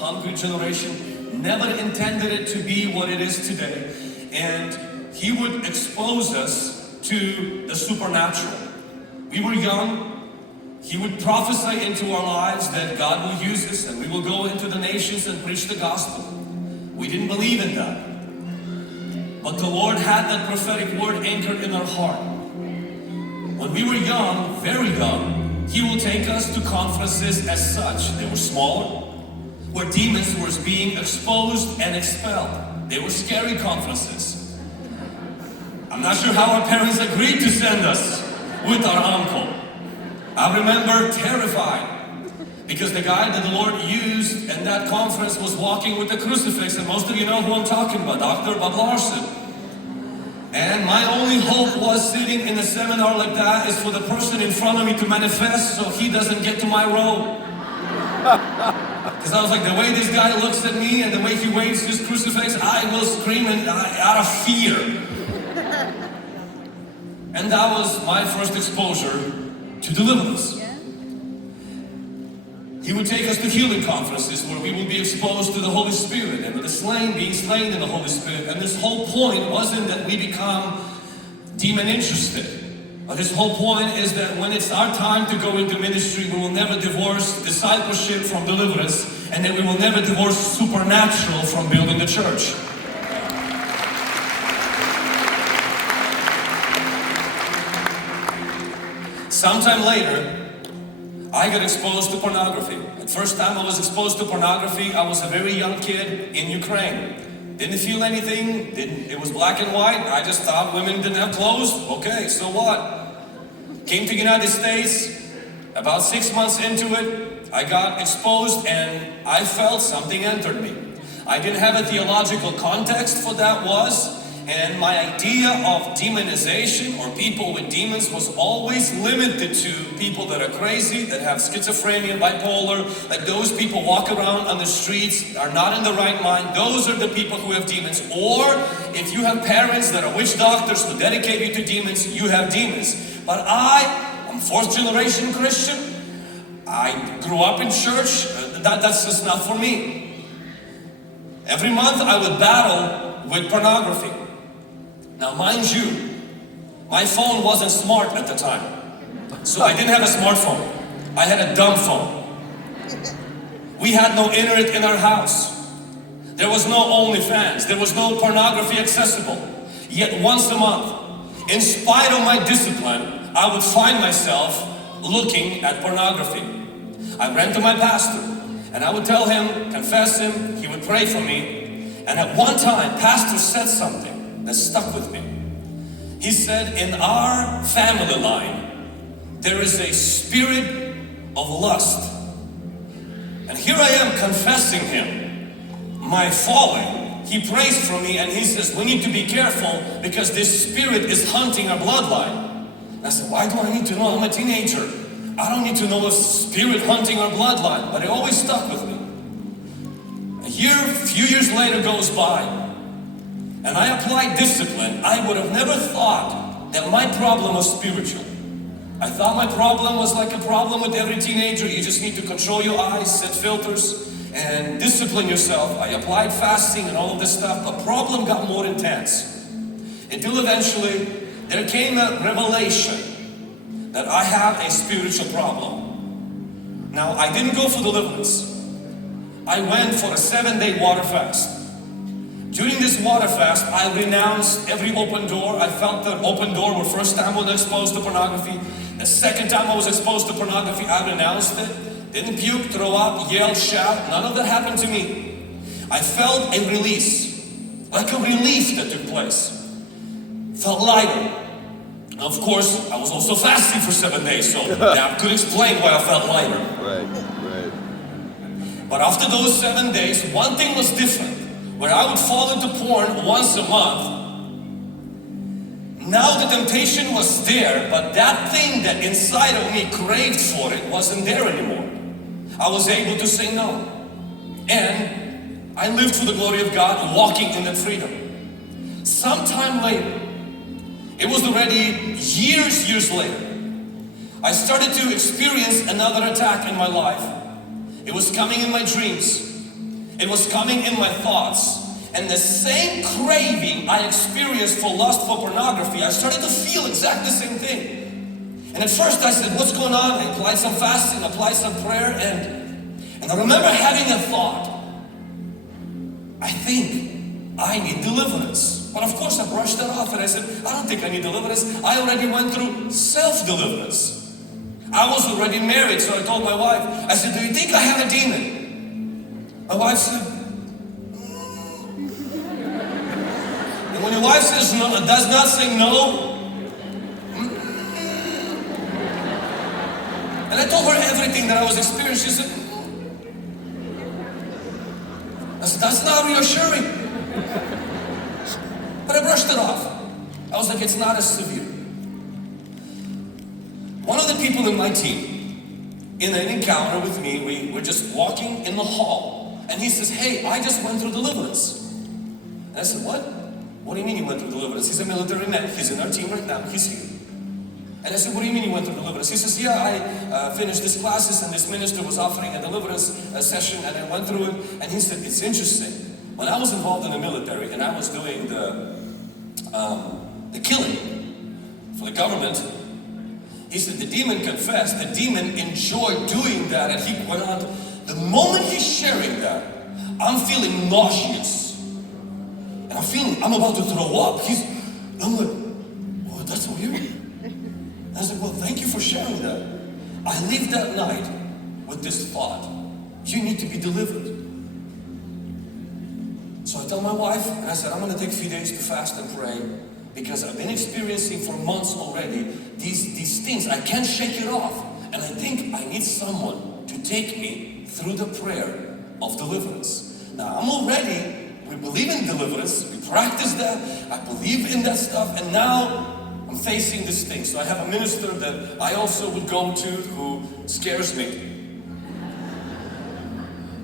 hungry generation, never intended it to be what it is today. And he would expose us to the supernatural. We were young. He would prophesy into our lives that God will use us and we will go into the nations and preach the gospel. We didn't believe in that. But the Lord had that prophetic word anchored in our heart. When we were young, very young, He will take us to conferences as such. They were smaller, where demons were being exposed and expelled. They were scary conferences. I'm not sure how our parents agreed to send us with our uncle. I remember terrified because the guy that the Lord used in that conference was walking with a crucifix, and most of you know who I'm talking about, Dr. Bob Larson. And my only hope was sitting in a seminar like that is for the person in front of me to manifest so he doesn't get to my row. Because I was like, the way this guy looks at me and the way he waves his crucifix, I will scream out of fear. And that was my first exposure to deliverance. He would take us to healing conferences where we will be exposed to the Holy Spirit and the being slain in the Holy Spirit. And his whole point wasn't that we become demon interested. But his whole point is that when it's our time to go into ministry, we will never divorce discipleship from deliverance, and that we will never divorce supernatural from building the church. Sometime later, I got exposed to pornography. The first time I was exposed to pornography, I was a very young kid in Ukraine. Didn't feel anything, it was black and white. I just thought women didn't have clothes. Okay, so what? Came to the United States, about 6 months into it, I got exposed and I felt something entered me. I didn't have a theological context for that was, and my idea of demonization or people with demons was always limited to people that are crazy, that have schizophrenia, bipolar, like those people walk around on the streets, are not in the right mind. Those are the people who have demons. Or if you have parents that are witch doctors who dedicate you to demons, you have demons. But I'm fourth generation Christian. I grew up in church. That's just not for me. Every month I would battle with pornography. Now mind you, my phone wasn't smart at the time. So I didn't have a smartphone. I had a dumb phone. We had no internet in our house. There was no OnlyFans. There was no pornography accessible. Yet once a month, in spite of my discipline, I would find myself looking at pornography. I ran to my pastor and I would tell him, confess him, he would pray for me. And at one time, pastor said something that stuck with me. He said, in our family line, there is a spirit of lust. And here I am confessing him, my falling. He prays for me and he says, we need to be careful because this spirit is hunting our bloodline. And I said, why do I need to know? I'm a teenager. I don't need to know a spirit hunting our bloodline. But it always stuck with me. A few years later goes by, and I applied discipline. I would have never thought that my problem was spiritual. I thought my problem was like a problem with every teenager. You just need to control your eyes, set filters, and discipline yourself. I applied fasting and all of this stuff, but problem got more intense. Until eventually, there came a revelation that I have a spiritual problem. Now, I didn't go for deliverance. I went for a 7-day water fast. During this water fast, I renounced every open door. I felt the open door where first time I was exposed to pornography. The second time I was exposed to pornography, I renounced it. Didn't puke, throw up, yell, shout. None of that happened to me. I felt a release, like a relief that took place. Felt lighter. Of course, I was also fasting for 7 days, so that could explain why I felt lighter. Right. But after those 7 days, one thing was different. Where I would fall into porn once a month. Now the temptation was there, but that thing that inside of me craved for it wasn't there anymore. I was able to say no. And I lived for the glory of God, walking in that freedom. Sometime later, it was already years later, I started to experience another attack in my life. It was coming in my dreams. It was coming in my thoughts. And the same craving I experienced for lust for pornography, I started to feel exactly the same thing. And at first I said, what's going on? I applied some fasting, applied some prayer, and I remember having a thought. I think I need deliverance. But of course I brushed that off and I said, I don't think I need deliverance. I already went through self-deliverance. I was already married, so I told my wife, I said, do you think I have a demon? My wife said, and when your wife says no, does not say no, and I told her everything that I was experiencing, she said, I said, that's not reassuring. But I brushed it off. I was like, it's not as severe. One of the people in my team, in an encounter with me, we were just walking in the hall, and he says, hey, I just went through deliverance. And I said, what? What do you mean you went through deliverance? He's a military man, he's in our team right now, he's here. And I said, what do you mean you went through deliverance? He says, yeah, I finished these classes and this minister was offering a deliverance session and I went through it. And he said, it's interesting. When I was involved in the military and I was doing the killing for the government, he said the demon confessed, the demon enjoyed doing that, and he went on. The moment he's sharing that, I'm feeling nauseous. And I'm about to throw up. I'm like, oh, that's weird. I said, well, thank you for sharing that. I lived that night with this thought, you need to be delivered. So I tell my wife, and I said, I'm going to take a few days to fast and pray, because I've been experiencing for months already these things. I can't shake it off. And I think I need someone to take me through the prayer of deliverance. Now, we believe in deliverance, we practice that, I believe in that stuff, and now I'm facing this thing. So I have a minister that I also would go to who scares me.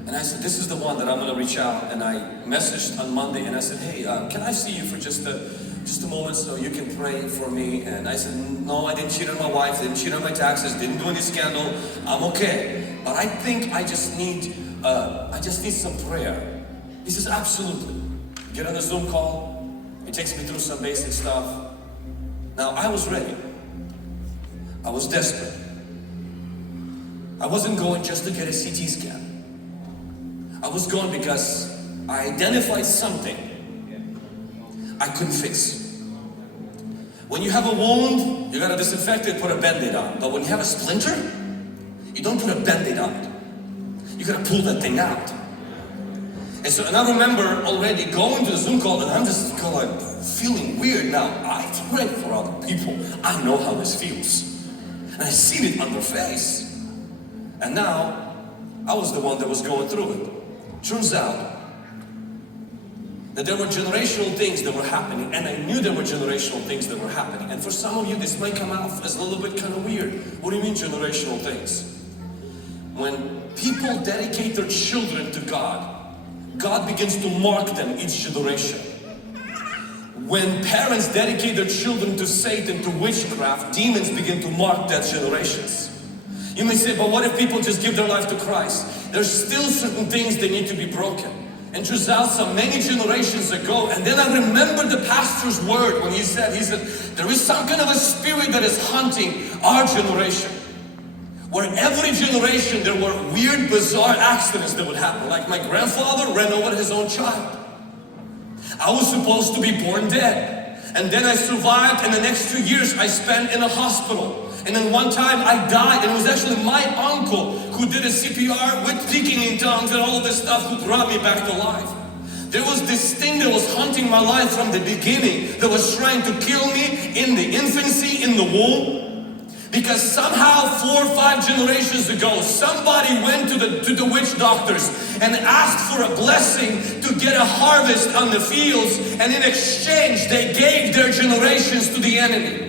And I said, this is the one that I'm going to reach out. And I messaged on Monday and I said, hey, can I see you for just a moment so you can pray for me? And I said, no, I didn't cheat on my wife, didn't cheat on my taxes, didn't do any scandal, I'm okay. But I think I just need some prayer. He says, absolutely. Get on a Zoom call. He takes me through some basic stuff. Now, I was ready. I was desperate. I wasn't going just to get a CT scan. I was going because I identified something I couldn't fix. When you have a wound, you gotta disinfect it, put a Band-Aid on. But when you have a splinter, you don't put a Band-Aid on it. You gotta pull that thing out. And I remember already going to the Zoom call and I'm just kind of like feeling weird. Now, I pray for other people. I know how this feels. And I seen it on their face. And now, I was the one that was going through it. Turns out that there were generational things that were happening, and I knew there were generational things that were happening. And for some of you, this might come out as a little bit kind of weird. What do you mean generational things? When people dedicate their children to God, God begins to mark them each generation. When parents dedicate their children to Satan, to witchcraft, demons begin to mark their generations. You may say, but what if people just give their life to Christ? There's still certain things that need to be broken. And turns out many generations ago, and then I remember the pastor's word when he said, there is some kind of a spirit that is hunting our generation. Where every generation there were weird, bizarre accidents that would happen. Like my grandfather ran over his own child. I was supposed to be born dead. And then I survived, and the next 2 years I spent in a hospital. And then one time I died, and it was actually my uncle who did a CPR with speaking in tongues and all this stuff who brought me back to life. There was this thing that was hunting my life from the beginning, that was trying to kill me in the infancy, in the womb. Because somehow 4 or 5 generations ago, somebody went to the witch doctors and asked for a blessing to get a harvest on the fields, and in exchange they gave their generations to the enemy.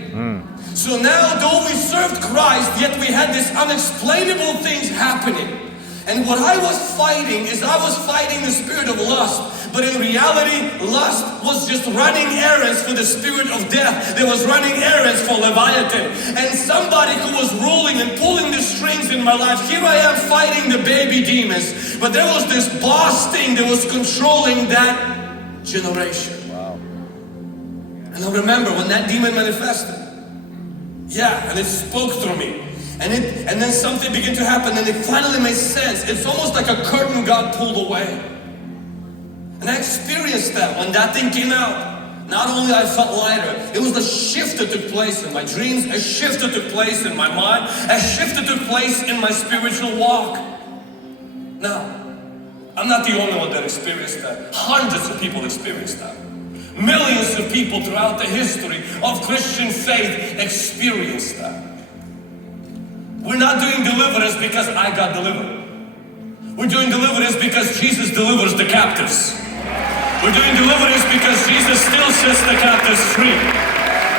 So now, though we served Christ, yet we had these unexplainable things happening. And what I was fighting is I was fighting the spirit of lust. But in reality, lust was just running errands for the spirit of death. It was running errands for Leviathan. And somebody who was ruling and pulling the strings in my life, here I am fighting the baby demons. But there was this boss thing that was controlling that generation. Wow. And I remember when that demon manifested. Yeah, and it spoke through me. And then something began to happen and it finally made sense. It's almost like a curtain got pulled away. And I experienced that when that thing came out. Not only I felt lighter, it was a shift that took place in my dreams, a shift that took place in my mind, a shift that took place in my spiritual walk. Now, I'm not the only one that experienced that. Hundreds of people experienced that. Millions of people throughout the history of Christian faith experienced that. We're not doing deliverance because I got delivered. We're doing deliverance because Jesus delivers the captives. We're doing deliverance because Jesus still sets the captives free.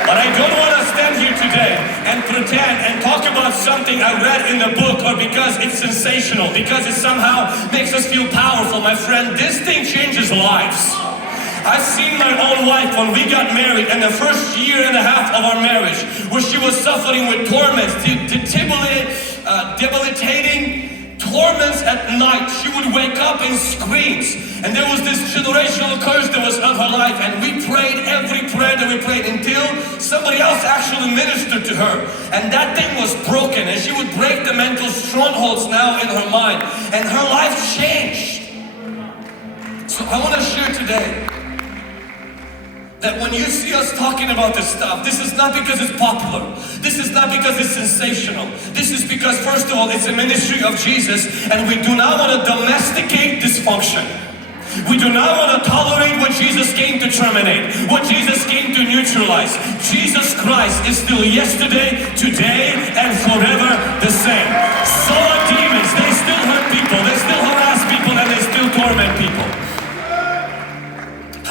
But I don't want to stand here today and pretend and talk about something I read in the book or because it's sensational, because it somehow makes us feel powerful. My friend, this thing changes lives. I've seen my own wife when we got married and the first year and a half of our marriage where she was suffering with torments, debilitating torments at night. She would wake up in screams and there was this generational curse that was on her life, and we prayed every prayer that we prayed until somebody else actually ministered to her, and that thing was broken and she would break the mental strongholds now in her mind and her life changed. So I want to share today that when you see us talking about this stuff, this is not because it's popular. This is not because it's sensational. This is because, first of all, it's a ministry of Jesus, and we do not want to domesticate dysfunction. We do not want to tolerate what Jesus came to terminate, what Jesus came to neutralize. Jesus Christ is still yesterday, today, and forever the same. So are demons. They still have